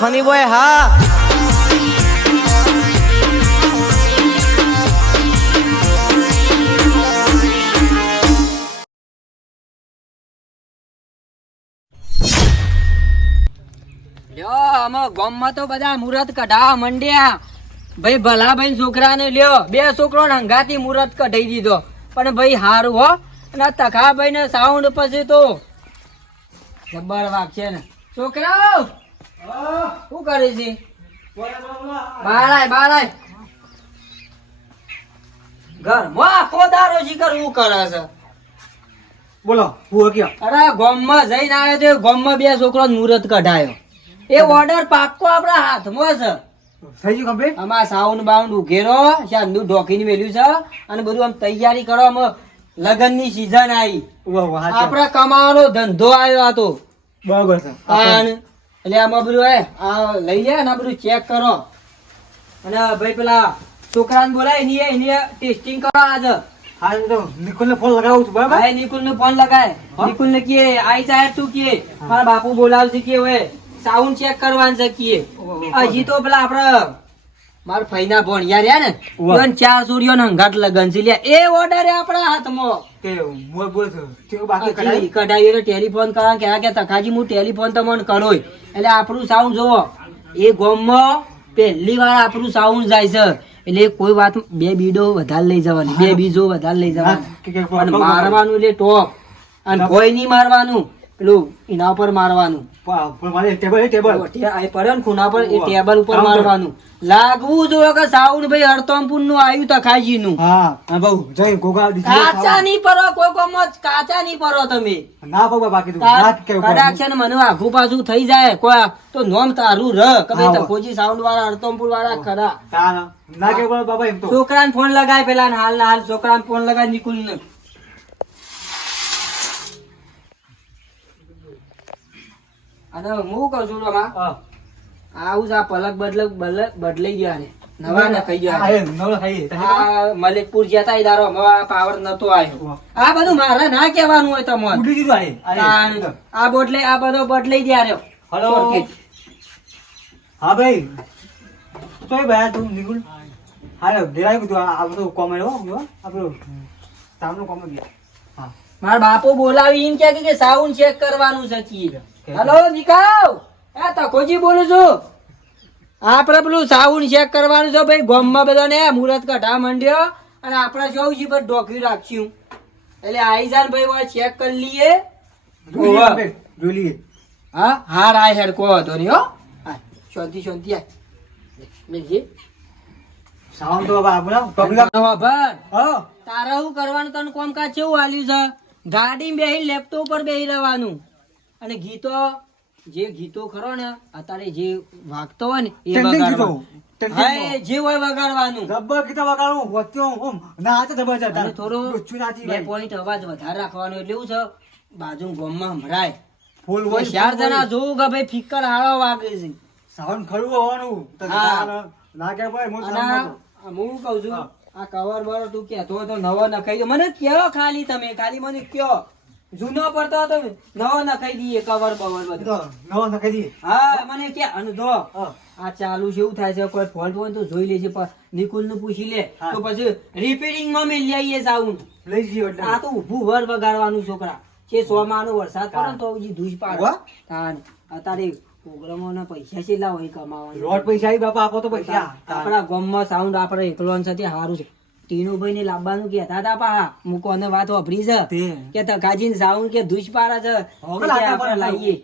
Funny boy હા અમે ગામમાં તો બધા મુહૂર્ત કઢાવા મંડ્યા ભાઈ ભલા ભાઈ છોકરાને લ્યો બે છોકરો હંગાથી મુહૂર્ત કઢાઈ દીધો પણ ભાઈ હારું હો અને તખાભાઈ ને સાઉન્ડ પછી તો જબ્બર વાગશે ને છોકરાઓ શું કરે છે બારાય ઘર માં આખો દારો શીખર શું કરે છે બોલો હું ક્યાં અરે ગામમાં જઈને આવ્યો તો ગામમાં બે છોકરો મુહૂર્ત કઢાયો એ ઓર્ડર પાક્કો આપણા હાથમાં છે થઈ ગયું કમ્પ્લીટ આમાં સાઉન્ડ બાઉન્ડ ઉઘેરો શાંદુ ઢોકીને મેલ્યું છે અને બધું આમ તૈયારી કરો આમ લગન ની સીઝન આવી આપડા કમાવાનો ધંધો આવ્યો હતો બરાબર છે એટલે આમાં બધું આ લઈ લે ને આ બધું ચેક કરો અને ભાઈ પેલા છોકરાને બોલાય એની ટેસ્ટિંગ કરો આજે હા તો નિકુલ ને ફોન લગાવું છું બરાબર હા નિકુલ ને ફોન લગાય નિકુલ ને કે આઈ જાય તું કે મારા બાપુ બોલાવશે કે હવે સાઉન્ડ ચેક કરવાનું છે કે હજી તો પેલા આપડે માર ફઈના ભણ્યા રહ્યા ને ઈવન 4 સૂર્યો ને હંગાટ લગન છે લ્યા એ ઓર્ડર આપડા હાથમાં તે મોય બોલ છે બાકી કઢાઈ ટેલિફોન કરવા કે તખાજી હું ટેલિફોન તમને કરો એટલે આપણું સાઉન્ડ જોવો એ ગામમાં પહેલી વાર આપણું સાઉન્ડ જાય છે એટલે કોઈ વાત બે બીડો વધારે લઈ જવાની બે બીજો વધારે લઈ જવાની મારવાનું એટલે ટોપ અને કોઈ નહીં મારવાનું પેલું એના ઉપર મારવાનું ટેબલ ઉપર મારવાનું લાગવું જોઈએ કે સાઉન્ડ ભાઈ હરતોમપુર નું આવ્યું તખાજી નું કાચા નહીં પરો કોઈ કોમમાં કાચા નહીં પરો તમે કડાક્ષ મને આઘું પાછું થઈ જાય કોઈ તો નોમ તારું ર કે ભાઈ તખોજી સાઉન્ડ વાળા હરતોમપુર વાળા ખરા છોકરાને ફોન લગાય પેલા હાલ છોકરાને ફોન લગાય નિકુલ ને અને હું કઉ છું આવું આ પલક બદલાઈ ગયા ને નવા નખાઈ ગયા મલિકપુર જતા દારો પાવર નતો આવ્યો આ બધું મારે ના કેવાનું હોય તમારે આ બોટલે આ બધો બદલાઈ ગયા રહ્યો હા ભાઈ તો ભાઈ તું નિકુલ હા દેરાય બધું આ બધું કોમેડ હો આપણું સામનો કોમેડ ગયા મારા બાપુ બોલાવી એમ કે સાઉન્ડ ચેક કરવાનું છે હેલો નિકાવ એ તકોજી બોલું છું આપડે પેલું સાઉન્ડ ચેક કરવાનું છે ભાઈ ગામમાં બધા ને મુહૂર્ત કઢા માંડ્યો અને આપડે સૌ જી પર ઢોકવી રાખ્યું એટલે આઈ જાય ભાઈ ચેક કરી લઈએ હા હા રાય હેડ કો હતો નહીં હો શાંતિ સાઉન્ડ તો તારે શું કરવાનું તને કામકાજ કેવું આલ્યું છે ગાડી બેહી લેપટોપ પર બેહી રહેવાનું અને જે ગીતો ખરો ને અત્યારે જે વાગતો હોય ને એ વગાડવાનું જે હોય વગાડવાનું થોડો 2 પોઈન્ટ અવાજ વધારે રાખવાનો એટલે એવું છે બાજુ ગામમાં સંભળાય ફૂલ 4 જણા જોવું કે ભાઈ ફિકર હાળો વાગે છે સાઉન્ડ ખરું હોવાનું ના કે ભાઈ હું કઉ છું આ કવર બરો તું કેતો તો નવો નખાઈ દો મને કયો ખાલી મને કયો જૂનો પડતો હતો નવો નખાઈ દઈએ કવર બવર બધું નવો નખાઈ દઈએ હા મને કે અને જો આ ચાલુ છે એવું થાય છે કોઈ ફોલ્ટ હોય તો જોઈ લેજે નિકુલ નું પૂછી લે તો પછી રિપેરિંગ માં મેં લઈ આવીએ સાઉન્ડ લઈ જઈએ આ તો ઉભું વર વગાડવાનું છોકરા છે સોમાનો વરસાદ પડે તો ધૂજ પાડે અત્યારે પ્રોગ્રામોના પૈસા કેટલા હોય કમાવાના રોડ પૈસા બાપા આપો તો પૈસા આપણા ગામમાં સાઉન્ડ આપણે એકલો છે સારું છે ટીનુભાઈ ને લાવવાનું કેતા હતા પા મૂકો ને વાત વાપરી છે કે તકાજી સાઉન્ડ કે ધૂજ પાડે છે આપણે લાવીએ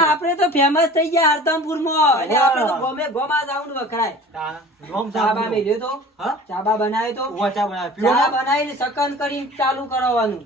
આપણે તો ફેમસ થઈ ગયા હરતમપુર માં એટલે આપણે તો ગમે ગોમા સાઉન્ડ વખરાય ચાબા મેલ્યો તો ચાબા બનાવ્યો તો ચા બનાવીને સકન કરી ચાલુ કરવાનું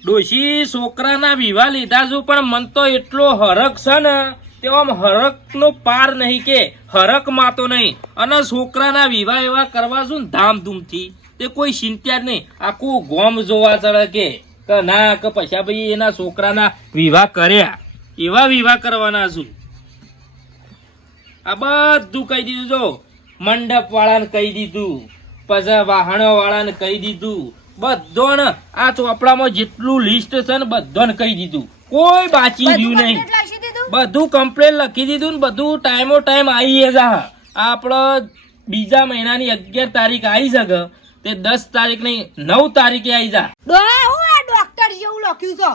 ડોશી છોકરાના વિવાહ લીધા છું પણ મન તો એટલો હરખ છે ને તે આમ હરખ નો પાર નહીં કે હરખ માતો નહીં અને છોકરાના વિવાહ એવા કરવા છું ને ધામધૂમથી તે કોઈ ચિંતા જ નહીં આખું ગોમ જોવા ચડે કે ના કે પછી ભાઈ એના છોકરાના વિવાહ કર્યા એવા વિવાહ કરવાના છું આ બધું કહી દીધું જો મંડપ વાળાને કહી દીધું પછી વાહણો વાળાને કહી દીધું બધોને આ ચોપડામાં જેટલું લિસ્ટ છે ને બધાને કહી દીધું, કોઈ બાકી રહ્યું નહીં. બધું કમ્પ્લેટ લખી દીધું ને બધું ટાઈમો ટાઈમ આવી જા. આપડે બીજા મહિનાની 11 તારીખ આવી શકે તે 10 તારીખ નહીં 9 તારીખે આવી જા. ડોક્ટર જેવું લખ્યું છે.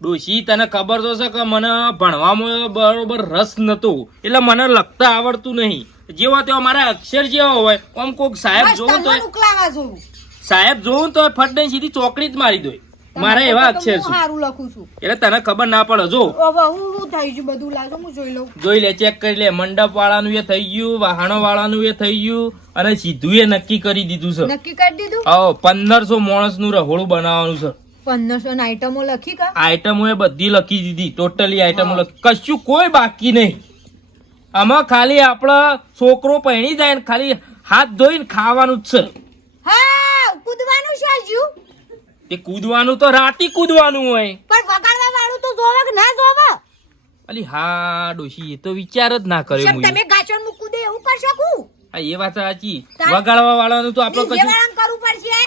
ડોશી તને ખબર તો છે કે મને ભણવામાં બરોબર રસ નતો, એટલે મને લખતા આવડતું નહીં. જેવા તેવા મારા અક્ષર જેવા હોય આમ કોક સાહેબ જોવું તો ફટ દઈને સીધી ચોકડી જ મારી દો. મારા એવા અક્ષર છે સારું લખું છું એટલે તને ખબર ના પડે. જો હું થઈ ગયું બધું લાજો હું જોઈ લઉં. જોઈ લે, ચેક કરી લે. મંડપ વાળાનું એ થઈ ગયું, વાહણો વાળાનું એ થઈ ગયું અને સીધું એ નક્કી કરી દીધું છે. નક્કી કરી દીધું. 1500 માણસ નું રહોડું બનાવવાનું છે. 1500 ની આઈટમો લખી કા? આઈટમો એ બધી લખી દીધી, ટોટલી આઈટમો લખી, કશું કોઈ બાકી નહીં. આમાં ખાલી આપડે છોકરો પહેણી જાય ને ખાલી હાથ ધોઈને ખાવાનું જ છે. હા, કૂદવાનું છે હજુ. તે કૂદવાનું તો રાતી કૂદવાનું હોય, પણ વગાડવા વાળું તો જોવે કે ના જોવે? અલી હા ડોશી, એ તો વિચાર જ ના કર્યો. શેમ તમે ગાચણ માં કૂદે એવું કરી શકું? હા, એ વાત સાચી. વગાડવા વાળાનું તો આપણે ડીજે વાળાને કરવું પડશે.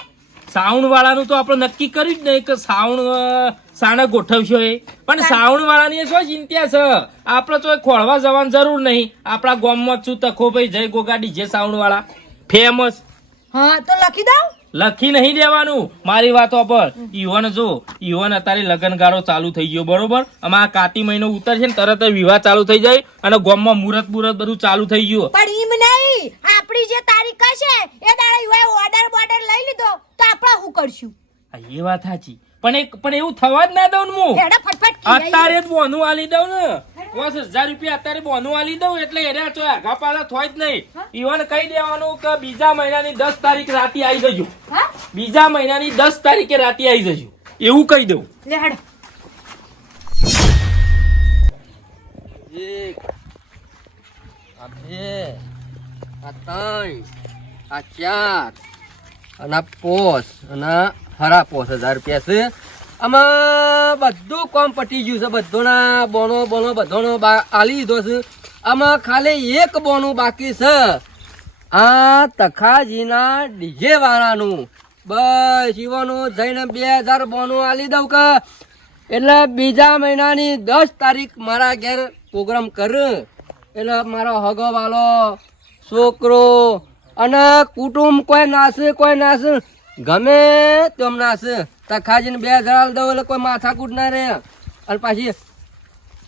સાઉન્ડ વાળાનું તો આપણે નક્કી કર્યું જ નહીં કે સાઉન્ડ સાને ગોઠવશો એ. પણ સાઉન્ડ વાળાની શું ચિંતા છે? આપણે તો ખોળવા જવાની જરૂર નહીં. આપણા ગામમાં શું તખો ભાઈ જય ગોગા ડીજે સાઉન્ડ વાળા ફેમસ. હા, તો લખી દઉં. લખી નહીં દેવાનું, મારી વાતો પર. ઈવન જો ઈવન અત્યારે લગનગાળો ચાલુ થઈ ગયો, બરોબર? અમારા કાતી મહિનો ઉતરશે ને તરત જ વિવાહ ચાલુ થઈ જાય અને ગામમાં મુહૂર્ત બધું ચાલુ થઈ ગયું. પણ એમ નહીં, આપણી જે તારીખ હશે એ દાડે ઓર્ડર લઈ લીધો તો આપણે શું કરશું? એ વાત સાચી, પણ એવું થવા જ ના દઉં ને હું. હેડા ફટફટ ખીરાઈ અત્યારે જ બોનું આલી દઉં ને, 10,000 રૂપિયા અત્યારે બોનું આલી દઉં એટલે એને તો આગા પાછા થોય જ નહીં. ઈવન કહી દેવાનું કે બીજા મહિનાની 10 તારીખ રાતે આવી જજો. હા, બીજા મહિનાની 10 તારીખે રાતે આવી જજો, એવું કહી દઉં. લે હેડ. આ 2 આ 3 આ 4 અને આ 5 અને હરા 5000 રૂપિયા છે. આમાં બધું કામ પટી ગયું છે, બધોના બોનો બધોનો આલી દીધો છે. આમાં ખાલી એક બોનું બાકી છે, આ તખાજીના ડીજે વાળાનું. બસ ઈવાનું જઈને 2000 બોનું આલી દઉં કે એટલે બીજા મહિનાની 10 તારીખ મારા ઘેર પ્રોગ્રામ કર. એટલે મારો હગો વાલો છોકરો અને કુટુંબ કોઈ નાશે ગમે તેમ નાશે. તખાજીને 2000 દઉં એટલે કોઈ માથાકૂટ ના રહે. અને પાછી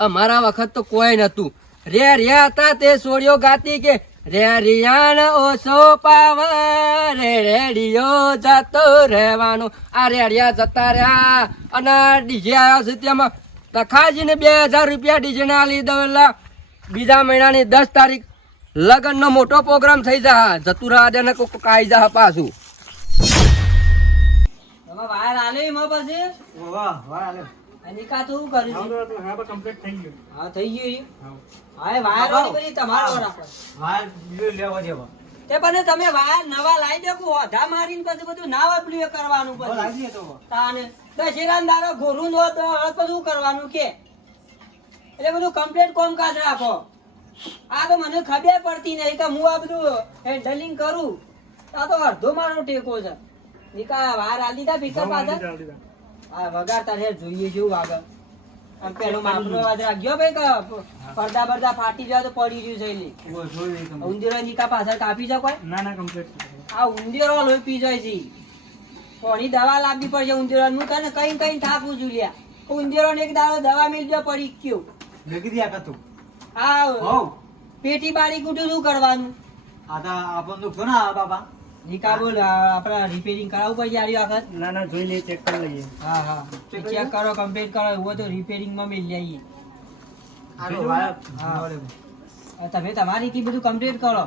અમારા વખત તો કોઈ નતું. રે હતા તે સોડિયો ગાતી કે રે રિયાણ ઓછો પાવા રે રેડિયો જતો રહેવાનો. આ રેડિયા જતા રહ્યા અને ડીજે આવ્યા છે તેમાં તખાજીને 2000 રૂપિયા ડીજે ના આલી દઉં એટલે બીજા મહિનાની 10 તારીખ લગ્નનો મોટો પ્રોગ્રામ થઈ જા. જતું રહ્યા દે ને કોક આઈ જા પાછું. તમે વાયર આલે એમાં પછી વાહ વાહ આલે અનિકા તું કરી છે? હા કમ્પ્લીટ થઈ ગયું. હા થઈ ગયું. હા એ વાયર વાળી બધી તમારો રાખો. હા બીજો લેવા દેવા તે પણ તમે વાયર નવા લાવી દો કે ઓઢા મારીને પછી બધું ના વાપર્યું એ કરવાનું પછી લાગી તો તાને દશેરાન દારો ઘોરું નો તો હવે બધું કરવાનું કે એટલે બધું કમ્પ્લીટ કામકાજ રાખો. આ તો મને ખબર પડતી નહીં કે હું આ બધું હેન્ડલિંગ કરું. આ તો અડધો મારો ટેકો છે. નિકા વાર આલી તા ભીતર પાછળ હા વગાડતા રે જોઈએ જેવું આગળ. આમ પેલો માપનો અવાજ રાખ્યો ભાઈ કે પડદા બરદા ફાટી જાય તો પડી રહ્યું છે લે. ઓ જોઈ લઈ. ઉંદીરો નિકા પાછળ કાપી જાય કોઈ? ના કમ્પ્લીટ. આ ઉંદીરો લોહી પી જાય છે. કોની દવા લાવવી પડશે ઉંદીરો? હું તને કઈ થાપું છું લ્યા. ઉંદીરો ને એક દાડો દવા મિલ દો પડી ગયો. લગી દે આ તું. હા હોવ પેટી બારી કુટું શું કરવાનું? આ તો આપણ તો કોના બાબા નિકા બોલ આપણે રિપેરિંગ કરાવવું પડશે યાર વખત. ના જોઈ લે ચેક કરી લઈએ. હા ચેક કરો કમ્પ્લીટ કરો. એવું તો રિપેરિંગ માં મેળ લઈએ. આનો વાયર હા તમે તમારી થી બધું કમ્પ્લીટ કરો.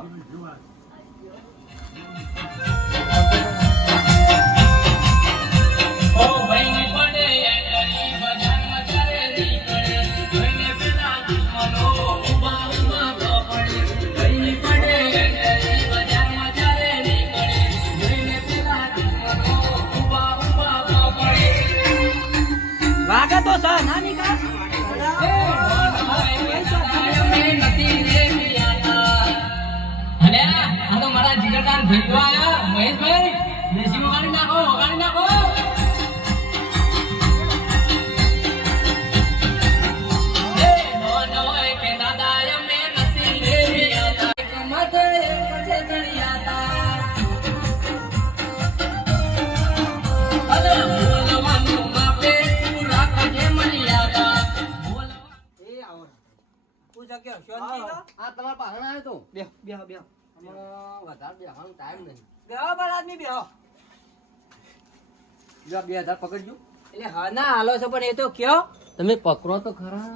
વાગે તો સર ના નિકા અને આ તો મારા જીગરદાર ભેગો આયા મહેશભાઈ દેશી વગાડી નાખો કયો શાંતિ તો આ તમારા પાહણ આવ્યો તો બેહો બેહો બેહો આમાં વધારે બેહવાનો ટાઈમ નહીં. બેહો પર આદમી બેહો જો આ 2000 પકડજો. એટલે હા ના હાલો છો પણ એ તો કયો તમે પકડો તો ખરા.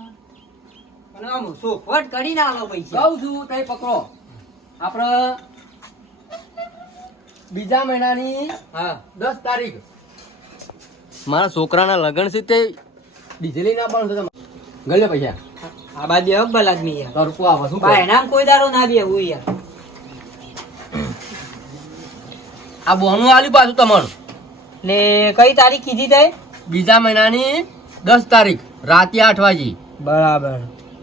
અને આમ સોફટ કરીને હાલો પૈસા કહું છું તમે પકડો. આપણે બીજા મહિનાની હા 10 તારીખ મારા છોકરાના લગ્ન છે તે ડીઝલ ના પણ છે. ગલે પૈસા આ બાદ બેહો ભલા આદમી યાર તો રૂપિયા આવે શું બા કરું? એનામ કોઈ દારો ના બેહું યાર આ બોનું આલ્યું પાછું તમારું એટલે કઈ તારીખ કીધી તે બીજા મહિનાની 10 તારીખ રાતે 8 વાગે બરાબર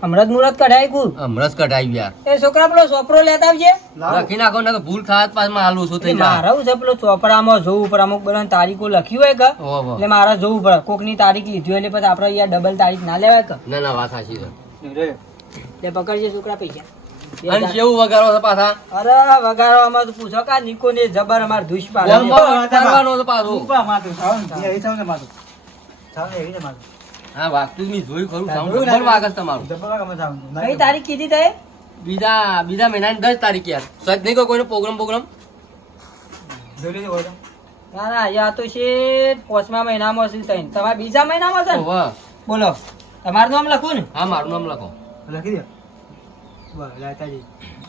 હમણાં જ મુહૂર્ત કઢાય કુ હમણાં જ કઢાવી યાર. એ છોકરા પેલો સોપરો લેતા આવજે લખી નાખો ને ભૂલ થાય તો પાછું હાલું શું થઈ જાય. મારા છે પેલો ચોપડામાં જોવું પડે અમુક બધા તારીખો લખી હોય કે ઓહો. એટલે મારા જોવું પડે કોકની તારીખ લીધી હોય એટલે પછી આપડે યાર ડબલ તારીખ ના લેવાય કે ના ના વાત સાચી છે. એટલે પકડજે છોકરા પૈસા અને કેવું વગાડો છે પાછા અરે વગાડો અમાર તો પૂછો કા નિકો ને જબર અમાર ધૂસ પાડે બોલમાં વગાડવાનો છે પાછું. હા વાગતું જ નહીં જોયું ખરું સાઉન્ડ ડબલ વાગે છે તમારું. કઈ તારીખ કીધી તે બીજા મહિનાની 10 તારીખ યાર. સજ નહીં કોઈ કોઈનો પ્રોગ્રામ ના ના યા તો છે 5મા મહિનામાં છે તઈ તમારે બીજા મહિનામાં છે ને ઓહો. બોલો તમારું નામ લખું ને હા મારું નામ લખો. લખી દે બસ લાતાજી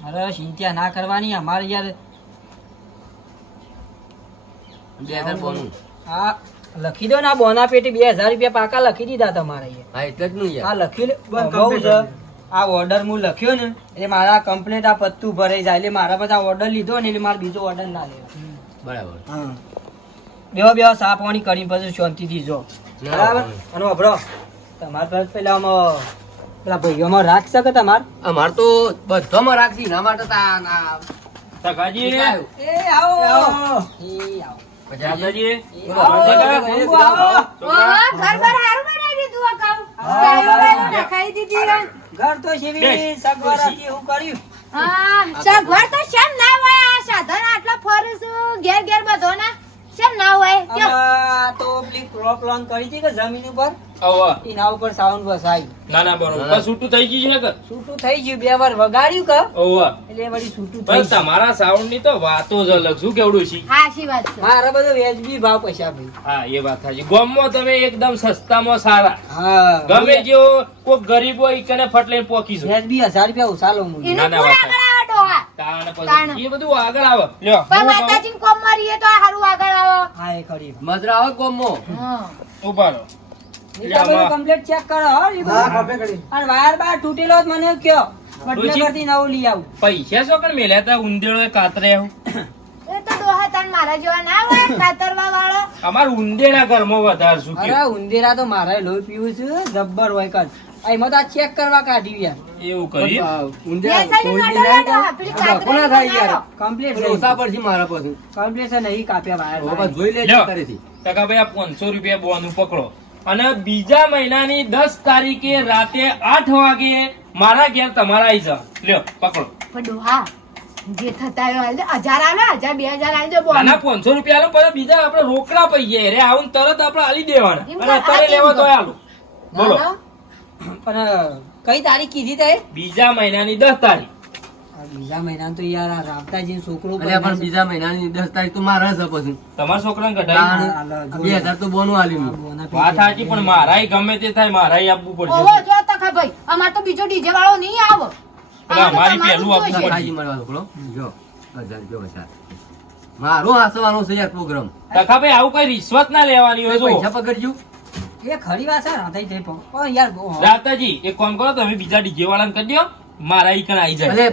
અરે ચિંતા ના કરવાની અમારે યાર 2000 બોનું. હા લખી દો ને આ બોના પેટી 2000 રૂપિયા પાકા લખી દીધા તમારે યાર હા એટલે જ નહીં યાર. આ લખી લે બસ બહુ complete છે. કરી આ ઓર્ડર હું લખ્યો ને એટલે મારા કમ્પ્લીટ આ પત્તું ભરાઈ જાય એટલે મારા બધા ઓર્ડર લીધો ને એટલે મારે બીજો ઓર્ડર ના લેવો બરાબર. બેહો બેહો સા પાણી કરીને પછી શાંતિથી જો ના, બરાબર અને વાપરો તમારે પર પેલા આમાં પેલા ભાઈઓમાં રાખ શકે તમાર અમાર તો બધામાં રાખી એના માટે તો સખાજી એ આવો એ આવો રાધાજી આવો, બંગુ આવો. ઓહો, ઘર બાર હારું બનાવી દીધું આ કામ. સ્ટાઈલો વાળું નખાઈ દીધી રે. ઘર તો શેવી સગવડથી એવું કર્યું હા, સગવડ તો શેમ ના હોય આ સાધન આટલા ફરે છે ઘેર ઘેર બધો ના શેમ ના હોય કયો? આમાં તો પેલી ક્રોપ લોન કરી હતી કે જમીન ઉપર આવો એના ઉપર સાઉન્ડ વસાઈ ના ના બરોબર છૂટું થઈ ગયું છે કે છૂટું થઈ ગયું 2 વાર વગાડ્યું કે ઓવા એટલે વળી છૂટું થઈ પણ ગયું તમારા સાઉન્ડ ની તો વાતો જ અલગ શું કેવડું છે હાચી વાત છે. મારા બધો વ્યાજબી ભાવ પૈસા ભાઈ હા એ વાત સાચી ગામમાં તમે એકદમ સસ્તામાં સારા હા ગમે જેવો કોઈ ગરીબ હોય ઈકને ફટ લઈને પોકી છો વ્યાજબી 1000 રૂપિયા ઉસાલો હું એનું ના, ના, પૂરા વાત આગળ આવે ડોહા. તાણ તાણ. પછી એ બધું આગળ આવે લ્યો પણ હું કહું, માતાજીને કોમ મારીએ તો આ હારું આગળ આવો. હા એ ખરી મજરા આવે કોમમાં. હા. ઉભા રહો. નીચે બધું કમ્પ્લીટ ચેક કરો હો એ બધું. અને વાયર બાર તૂટેલો જ મને કયો વડનગરથી નવું લઈ આવું પૈસા શું કર મેલ્યા તા ઉંદેડો કાતરે આવું એ તો ડોહા તાન મારા જેવા ના હોય કાતરવા વાળો. અમાર ઉંદેડા ઘરમાં વધારે શું અરે કે ઉંદેરા તો મારે લોહી પીવું છે જબ્બર હોય કર એમાં તો આ ચેક કરવા કાઢી યાર એવું કરી ઊંધિયા બેસાડીને તોડી અડો નાખ. ડોહા, પેલી આ કાતરી કોના થાય યાર? બનાવો. કમ્પ્લીટ પેલો ઓછા પડશે મારા પાસે. કમ્પ્લીટ છે નહીં કાપ્યા વાયર હવે બાર. જોઈ લેજો લ્યો. તારેથી. ટકા ભાઈ આ 500 રૂપિયા બોનું પકડો અને બીજા મહિનાની 10 તારીખે રાતે 8 વાગે મારા ઘેર તમારા આવી જાવ લ્યો પકડો પણ ડોહા, જે થતા હોય હાલ દે. 1000 આલે, 1000, 2000 આલી દો બોન. આના 500 રૂપિયા આલો પછી બીજા આપણે રોકડા પઈ જાય રે આવું તરત આપણે આલી દેવાના એમ અને તો અત્યારે આ લેવા કેમ તો આલો બોલો હા, પણ કઈ તારીખ કીધી તે બીજા મહિનાની 10 તારીખ આ બીજા મહિના તો યાર આ રાવતાજી છોકરો અલ્યા પણ બીજા મહિનાની 10 તારીખ તો મારા છે પછી. તમારા છોકરાને કઢાઈ હાલો, જો. 2000 તો બોનું આલ્યું મેં. વાત સાચી પણ મારાય ગમે તે થાય મારાય આપવું ઓહો, પડશે જો તખા ભાઈ, અમાર તો બીજો ડીજે વાળો નહીં આવો. પેલા અમારે અમારી તો પહેલું તમારું જ આપવું જોઈશે. સાજી મળવા છોકરો. જો 1000 જો વધારે. મારો હાસવાનો છે યાર પ્રોગ્રામ. ટકા ભાઈ આવું કઈ રિશ્વત ના લેવાની હોય પૈસા જો પકડજો. એ ખરી વાત છે રાધાઈ થઈ પણ યાર બહુ રાતાજી એક કામ કરો તમે બીજા ડીજે વાળાને કરી દો મારા ઈ કણ આવી જાય અલે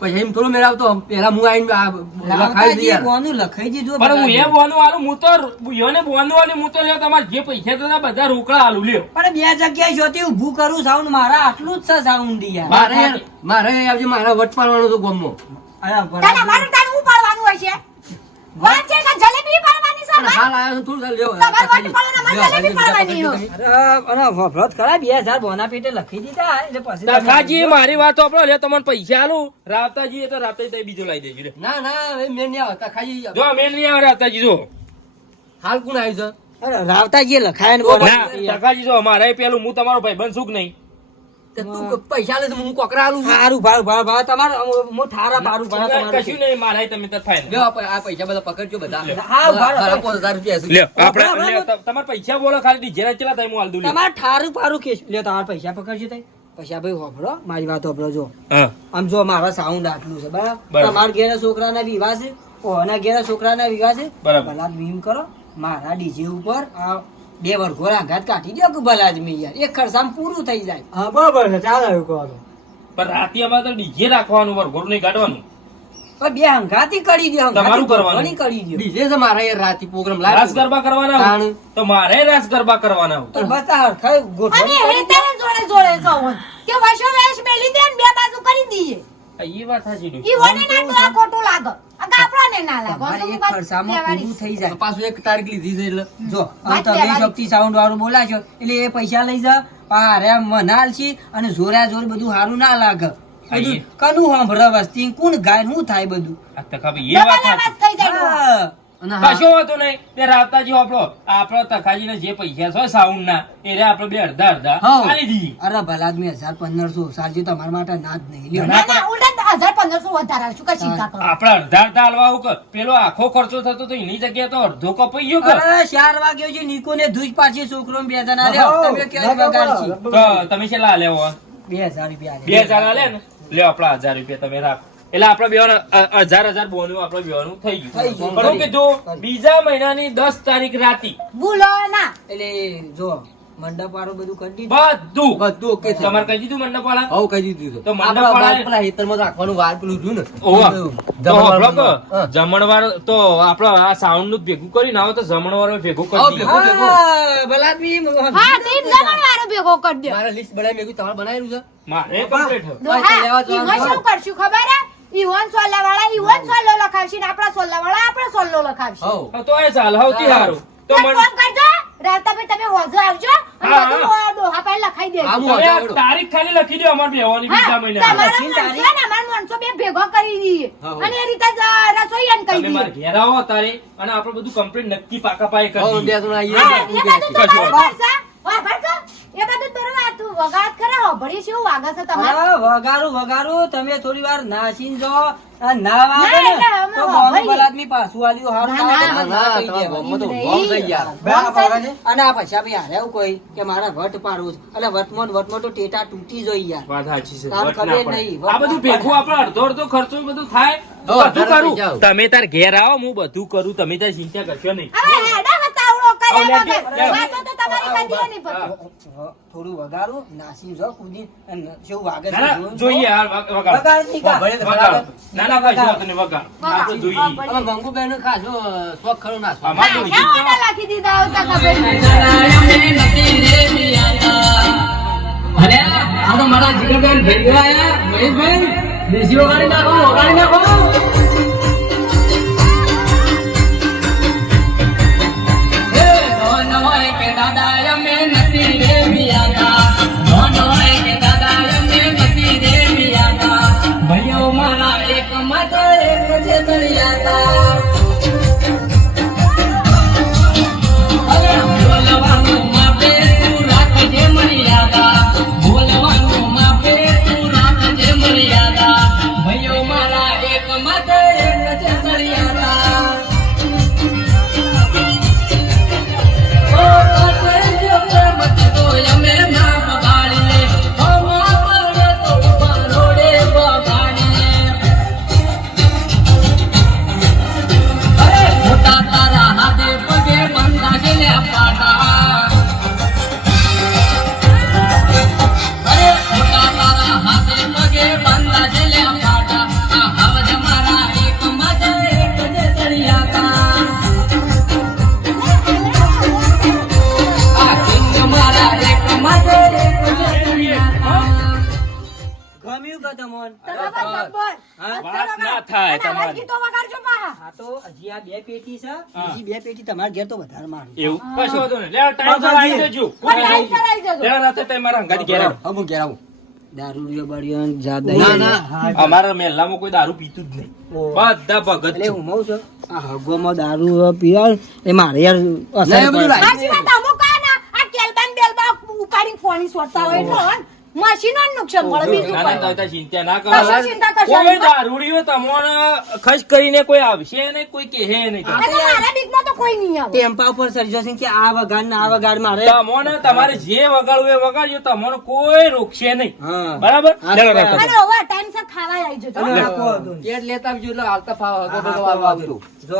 પૈસા એમ થોડો મેળવતો પેલા હું આવીને આ લખાઈ દઈ રાવતાજી યાર. કોનું લખાઈ દીધું પણ હું એ બધા. બોનું આલું હું તો યોને બોનું આલું હું તો લ્યો તમારે જે પૈસા હતા બધા રોકડા આલું લ્યો પણ બે જગ્યાએ જોતી ઊભું કરું સાઉન્ડ મારા આટલું જ છે સાઉન્ડ યાર મારે યાર મારે આવજે મારા વટ પાડવાનો તો ગમો. અરે તાન બરાબર. અમારું તાન હું પાડવાનું હોય છે? વાત છે કે જલેબી પાડવાની છે પણ અમારે? હાલ આયો થોડું ચાલ લેવો. તમારે વટ પાડો ને અમારે જલેબી પાડવાની હોય. અરે અને વફરત ખરા 2000 બોના પેટે લખી દીધા એટલે પછી તમે- દખાજી મારી વાત આપડો લે તમને પૈસા આલું રાવતાજી એ તો રાતે બીજો લાવી દેજો લે. ના ના એ મેં નહીં આવતા ખાલી જો મેન નહીં આવે રાવતાજી જો હાલ કોણ આવ્યું છે? અરે રાવતાજીએ લખાયા ને બોના ના પેટે યાર. દખાજી જો અમારે પેલું હું તમારો ભાઈ બન સુખ નહીં તે તું પૈસા લે તો હું કોકરા આલું છું. સારું ભાડું તમારે હું થારા ભાડું તમારે કશું નહીં મારે તમે તો થાય ને. લ્યો આ પૈસા બધા પકડજો બધા. હા, ભાડું. ખરા 5000 રૂપિયા હશે. લ્યો આપણે બરાબર. લ્યો, તમારે પૈસા બોલો ખાલી ડીજે ચલા થાય હું હાલ દઉં લ્યો. તમારે ઠારું પારું કેસ લ્યો તમારે પૈસા પકડજો તઈ પૈસા ભાઈ હોભળો મારી વાત હોભળો જો હા આમ જો મારા સાઉન્ડ આટલું છે બરાબર બરાબર. તમારા ઘેર છોકરાના વિવાહ છે ઓના ઘેર છોકરાના વિવાહ છે બરાબર. ભલા ભીમ કરો મારા ડીજે ઉપર આ 2 વરઘોર આઘાત કાઢી દો કે ભલા આદમી યાર એક ખર્ચામાં પૂરું થઈ જાય હા બરાબર છે ચાલો એવું કહો તો. પણ રાતે અમારે તો ડીજે રાખવાનું વરઘોર નહીં કાઢવાનું. પણ 2 હંગાતી કરી દો તમારું કરવાનું. ઘણી કરી દો ડીજે છે મારા યાર રાતી પ્રોગ્રામ રાસ ગરબા કરવાના હોય. તાણ. તો મારે રાસ ગરબા કરવાના હોય. તો બસ આ હરખાઈ અને ગોઠવણી કરી દો. હેતાને જોડે જોડે જવું કે વશો વેશ મેલી દે ને બે બાજુ કરી દઈએ એ વાત સાચી ડોશી. ઈ વને ના તો આ ખોટું લાગે આ કાપડાને ના લાગે તમારે એક ખર્ચામાં પૂરું થઈ જાય પાછું એક તારીખ લીધી છે એટલે જો આમ તમે શક્તિ સાઉન્ડ વાળું બોલાશો એટલે એ પૈસા લઈ જા પારે મનાલ છે અને જોરા જોર બધું સારું ના લાગે બધું કનું સાંભળે વસ્તી કોણ ગાય શું થાય બધું આ તો ખબર એ વાત સાચી. થઈ જાય હા. અને હા, કશો વાંધો નહીં તે રાવતાજી આપણો તખાજીને જે પૈસા છે સાઉન્ડ ના એ આપણે બે અડધા અડધા હા. આલી દઈએ. અરે ભલા આદમી 1500 સાજુ તમારા માટે ના જ નહીં લ્યો ના ના ઉલટા 1500 વધારે આવશું કઈ ચિંતા કરો આપણે અડધા અડધા હાલવા આવું કર. પેલો આખો ખર્ચો થતો તો એની જગ્યાએ તો અડધો કપાઈ ગયો કર. અરે 4 વાગ્યો છે નીકો ને ધૂજ પાછી છોકરો 2 જણા લ્યો તમે ક્યાં વગાડશી તો તમે છેલ્લા લેવો 2000 રૂપિયા 2000 લે ને લ્યો આપડા 1000 રૂપિયા તમે રાખો એટલે આપડે બેવાનું 1000 બોનું આપડે બેવાનું થઈ થઈ ગયું. ગયું. પણ હું કીધું બીજા મહિનાની 10 તારીખ રાતી ભૂલો ના એટલે જો મંડપ વાળું બધું કરી દીધું બધું બધું okay છે. તમારે કહી દીધું મંડપ વાળા હઉ કહી દીધું છે. તો મંડપ આપણા વાળા- બાર પેલા હેતરમાં રાખવાનું વાર પેલું રહ્યું ને ઓવા. તો જમણવાર હભળો કે હા. જમણવાર તો આપડે આ સાઉન્ડ નું ભેગું કરીને આવો તો જમણવાર ભેગું કરી હા, દીધું. ભેગું. હા ભલા આદમી હા ટીમ જમણવારો ભેગો કરી દો મારે લિસ્ટ બનાવી મેં કીધું તમારે બનાવેલું છે મારે complete. હા, લેવા જવાનું ઈમાં શું કરશું ખબર હે ઈવન સોલ્લા વાળા ઈવન સોલ્લો લખાવશે ને આપણા સોલ્લા વાળા આપણે સોલ્લો લખાવશે હઉ હા, તો એ ચાલ સૌથી સારું તો એક મન કામ કરજો રાતાભાઈ તમે હોજો આવજો અને હા, બધું ડોહા પાસે લખાઈ દેજો હા, હું તમે આ આવડો. તારીખ ખાલી લખી દો અમારે બેવાની બીજા હા, મહિના તમારો લખીને માણસો તારીખ? ને અમારો માણસો બે ભેગો કરી દઈએ હા, હા. અને એ રીતે જ રસોઈયાને કહી તમે મારા દઈએ ઘેર આવો તારે અને આપણે બધું કમ્પ્લીટ નક્કી પાકા પાયે હઉ, કરી દઈએ. બે જણા આવીએ. હા, એ બધું કશું તમારે વાંધો કરશે. વાહ, ભરતો. એ બધું બરોબર આ તું વગાડ કરે હોભળી છે એવું વાગે છે તમારે વગારું તમે થોડી વાર નાસીને જો આ ના વાગે ના, ને એટલે અમે તો વાપરીએ. બોનું ભલા આદમી પાછું આલ્યું હારું ના, ના ના, આવે ના, તો તમારા ના કહી ગામમાં તો દેવાનું. બોમ્બ થઈ ગયા. બરાબર છે. અને આ પૈસા ભાઈ હારે એવું કોઈ કે મારા વટ પાડવું છે એટલે વટમાં તો ટેટા તૂટી જોઈ યાર વાત સાચી છે. તાર વટ ખબર ના પડે. નહીં, આ વટ બધું ના ભેગું પડે. આપણે અડધો અડધો ખર્ચો બધું થાય હઉ, બધું અઢાર કરું પૈસા. તમે તાર ઘેર આવો હું બધું કરું તમે તાર ચિંતા કરશો નહીં. હવે હેડા હતાવડો કર્યા હવે વગર. લે, લે. વાતો તો તમારી કદી નહીં પતી. થોડું વગાડું નાસી જો કૂદી અને શું વાગે છે ના, ના, જોયું. જોઈએ હાલ વગાડો. વગાડ નહીં કા? વગાડે તો વગાડો. બરાબર. ના ના કશું વાંધો નહીં, વગાડો. આ તો જોઈએ. અમે બંગુબેન ખાસો શોખ ખરો નાખો. અમારે હા, જોઈએ. ક્યાં ઓટા લખી દીધા આવતા ખબર નહીં. ગમ્યું કે તમને? બરાબર, જબ્બર. હા? વાત ના થાય અને આવા તમારી. ગીતો વગાડજો પાછા. આ તો હજી આ 2 પેટી છે બીજી 2 પેટી તમારા ઘેર તો વધારે મારું એવું કશું વાંધો નહીં. લે, ટાઈમ સર આવી જજો. પણ ટાઈમસર આવી જજો. લે, રાતે તમે મારા હંગાથી ઘેર આવો. હા, હું ઘેર આવું. દારૂ રિયો બળિયો ને જા ના, દઈ ના. અમારા મહેલામાં કોઈ દારૂ પીતું જ નહીં. ઓહ. બધા ભગત એટલે છે. હું કહું છું આ હગોમાં દારૂ પીવાય એ મારે યાર અસર ના, એ બધું પડે. લાગે. સાચી વાત અમુક આ ના આ કેલબાન બેલબા ઉપાડીને ફોની છોડતા હોય એટલે હન મશીનો નુકસાન મળે બીજું ના, ના, કોઈ. તાતા ચિંતા ના કરો. કશી ચિંતા કરશો કોઈ નહીં. દારૂડિયો તમને ખસ કરીને કોઈ આવશે નહીં, કોઈ કહે નહીં. એ તો મારા બીકમાં તો કોઈ નહીં આવે. ટેમ્પા ઉપર સર્જો છે કે આ વગાડ ને આ વગાડ મારે તમને તમારે જે વગાડવું એ વગાડજો, તમને કોઈ રોકશે નહીં. હા. બરાબર? હા, ચાલો બરાબર. રાખો. અને હવે ટાઈમસર ખાવા આવી જજો અને રાખો હતું. કેટ લેતા આવજો એટલે હાલતા ફાવ હા, હા, આવતું. જો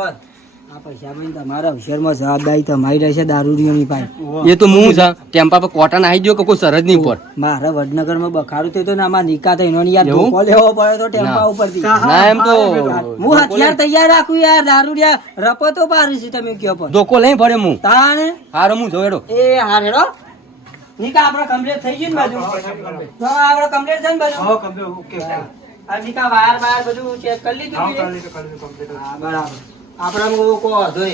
આ પૈસા ભાઈ તમારા અવસરમાં જવાબદારી તમારી રહેશે દારૂડિયોની પાસે. એ તો હું છે ટેમ્પા પર કોટા નાખી ગયો કે કોઈ સરહદ નહીં ઉપર મારા વડનગરમાં બખારું થયું હતું ને આમાં નિકા થઈ નો યાર એવું? ધોકો લેવો પડ્યો તો ટેમ્પા ઉપરથી. ના એમ તો હું હથિયાર તૈયાર રાખું યાર દારૂડિયા રપતો પારું છું તમે કયો પણ ધોકો લઈ પડે હું તાને હારો હું જોયેલો એ હાર હેડો નિકા આપણે કમ્પ્લીટ થઈ ગયું ને બાજુ તો આપણે કમ્પ્લીટ થઈ ને બાજુ હા, complete, okay, okay. આ નિકા વાયર વાયર બધું ચેક કરી લીધું હા, બીજે? કરી લીધું, complete જ. હા, બરાબર આપણે કો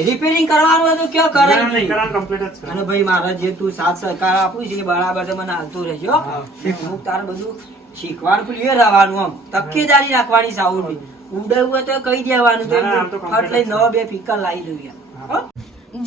રિપેરિંગ કરવાનું હતું કયો કરે નહીં, નહીં, કરાર complete જ છે. અને ભાઈ મારા જે તું સાથ સહકાર આપું છે એ બરાબર તે મને હાલતું રહેજો હું તારે બધું શીખવાનું પેલું એ રહેવાનું આમ તકેદારી રાખવાની સાઉન્ડ ઉડાવું હોય તો કહી દેવાનું તો ના, ના, આમ તો ફટ લઈ નવા બે ફિક્કા લાવી દઉં યાર હો?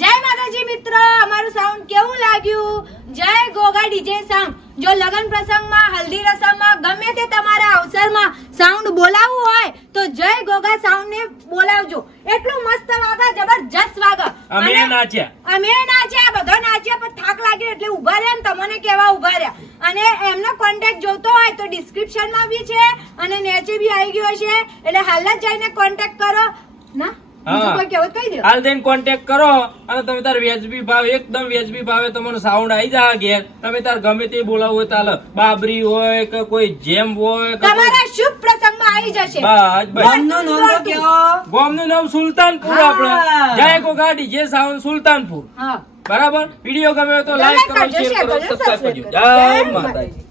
જય માતાજી મિત્રો, અમારું સાઉન્ડ કેવું લાગ્યું? જય ગોગા ડીજે સાઉન્ડ. જો લગન પ્રસંગમાં, હલ્દી રસમમાં, ગમે તે તમારા અવસરમાં સાઉન્ડ બોલાવવું હોય તો જય ગોગા સાઉન્ડ ને બોલાવજો. એટલું મસ્ત વાગે, જબરજસ્ત વાગે. અમે અને નાચ્યા. અમે નાચ્યા, બધા નાચ્યા, પણ થાક લાગ્યો એટલે ઉભા રહ્યા ને તમને કેવા ઉભા રહ્યા. અને એમનો કોન્ટેક્ટ જોતો હોય તો ડિસ્ક્રિપ્શનમાં બી છે અને નીચે બી આવી ગયો છે, એટલે હાલ જ જઈને કોન્ટેક્ટ કરો. ના બીજું કોઈ કહેવત કહી દો. હાલ થઈને કોન્ટેક્ટ કરો અને તમે તાર વ્યાજબી ભાવ, એકદમ વ્યાજબી ભાવે તમારો સાઉન્ડ આવી જાય ઘેર. તમે તાર ગમે તે બોલાવવું હોય ચાલે, બાબરી હોય કે કોઈ જેમ હોય કે કોઈ- તમારા શુભ પ્રસંગમાં આવી જશે. બસ, બસ. ગામનો નામ તો કેવો? ગામનું નામ સુલતાનપુર. હા. આપણે જય ગોગા ડીજે સાઉન્ડ સુલતાનપુર. હા. બરાબર. વિડીયો ગમે તો લાઈક કરો, શેર કરો, સબસ્ક્રાઇબ કરજો. જય માતાજી.